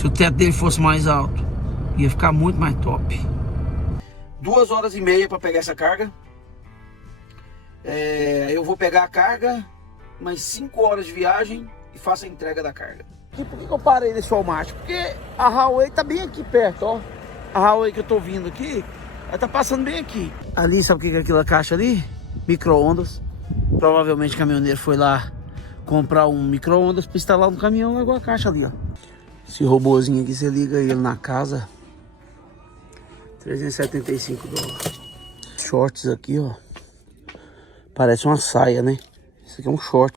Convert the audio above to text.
Se o teto dele fosse mais alto, ia ficar muito mais top. 2 horas e meia para pegar essa carga. Eu vou pegar a carga, mais 5 horas de viagem e faço a entrega da carga. E por que eu parei nesse Walmart? Porque a Huawei tá bem aqui perto, ó. A Huawei que eu tô vindo aqui, ela tá passando bem aqui. Ali, sabe o que é aquela caixa ali? Micro-ondas. Provavelmente o caminhoneiro foi lá comprar um micro-ondas para instalar no caminhão, largou a caixa ali, ó. Esse robozinho aqui, você liga ele na casa, 375 dólares. Shorts aqui, ó. Parece uma saia, né? Isso aqui é um short.